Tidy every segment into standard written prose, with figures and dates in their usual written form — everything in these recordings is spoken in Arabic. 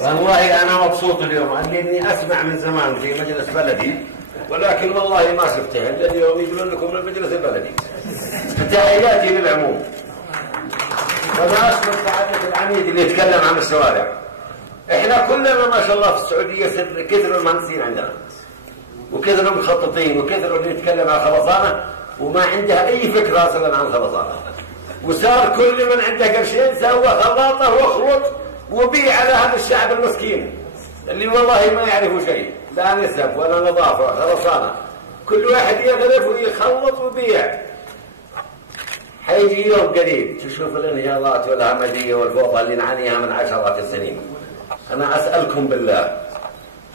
والله أنا مبسوط اليوم لأني أسمع من زمان في مجلس بلدي، ولكن والله ما شفته إلا اليوم يقولون لكم من المجلس البلدي. تحياتي للعموم، وأنا أشكر سعادة العميد اللي يتكلم عن الشوارع. إحنا كلنا ما شاء الله في السعودية كثروا المهندسين عندنا، وكثروا المخططين، وكثروا اللي يتكلم عن خرسانة وما عنده أي فكرة أصلا عن خرسانة. وصار كل من عنده قرشين سوى خلاطة واخلط وبيع على هذا الشعب المسكين اللي والله ما يعرفوا شيء، لا نسب ولا نظافة خرسانة، كل واحد يغرف ويخلط وبيع. حيجي يوم قريب تشوف الانهيارات والهمجية والفوضى اللي نعانيها من عشرات السنين. أنا أسألكم بالله،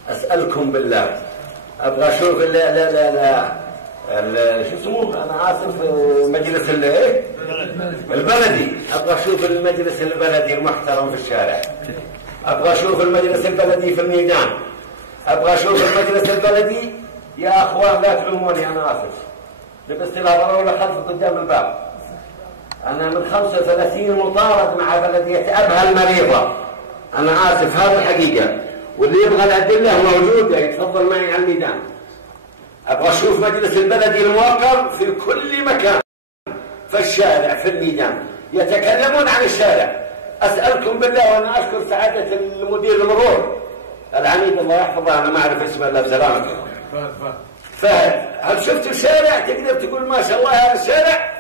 أسألكم بالله، أبغى أشوف شو اسمه؟ أنا آسف، مجلس البلدي، أبغى أشوف المجلس البلدي المحترم في الشارع، أبغى أشوف المجلس البلدي في الميدان، أبغى أشوف المجلس البلدي. يا أخوان لا تلوموني، أنا آسف، لبست لها ضرورة خلف قدام الباب. أنا من 35 مطارد مع بلدية أبها المريضة، أنا آسف، هذا الحقيقة، واللي يبغى الأدلة موجودة يتفضل معي على الميدان. أبغى أشوف مجلس البلدي الموقر في كل مكان، في الشارع، في الميدان، يتكلمون عن الشارع. أسألكم بالله، وأنا أشكر سعادة المدير المرور العميد الله يحفظه، أنا ما أعرف اسمه إلا بسلامته، فهد. هل شفت الشارع تقدر تقول ما شاء الله هذا الشارع؟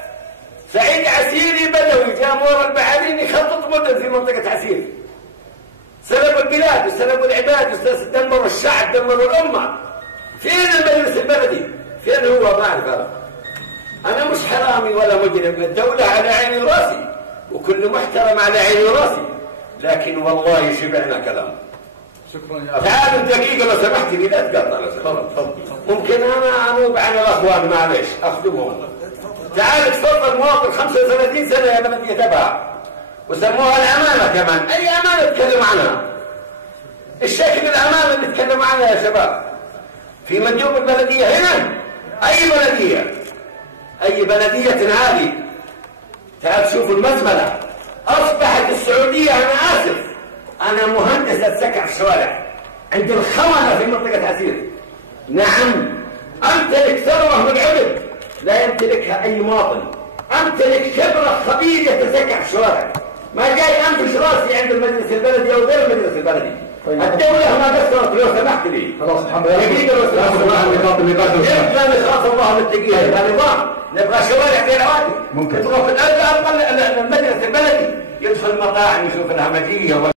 سعيد عسيري بدوي جاء مور البعالين يخطط مدن في منطقة عسير، سلبوا البلاد وسلبوا العباد ودمروا الشعب، دمروا الأمة. فين المجلس البلدي؟ فين هو؟ ما أعرف أنا مش حرامي ولا مجرم، الدولة على عيني وراسي وكل محترم على عيني وراسي، لكن والله شبعنا كلام. شكرا يا أخي. تعالوا دقيقة لو سمحت لي، لا تقطع لو سمحت. ممكن أنا أنوب عن الأخوان، معلش أخدمهم. تعال تفضل مواطن 35 سنة يا بلدية تبع، وسموها الأمانة كمان. أي أمانة تكلموا عنها؟ الشكل الأمانة اللي تكلموا عنها يا شباب في مندوب البلدية هنا. أي بلدية هذه؟ تعال شوفوا المزبلة. أصبحت السعودية، أنا آسف، أنا مهندس أتسكع في الشوارع عند الخونة في منطقة عسير. نعم، أمتلك ثروة من عدد لا يمتلكها أي مواطن، أمتلك خبرة خبير يتسكع في الشوارع. ما جاي أنفش راسي عند المجلس البلدي أو غير المجلس البلدي. الدولة ما قصرت لو سمحت لي. خلاص الحمد لله. دقيقة لو سمحت. نبغى نخاف الله بالتقية، هذا نظام. نبغى شوارع غير عادي. ممكن. نبغى في الأقل المجلس البلدي يدخل مطاعم يشوف الهمجية.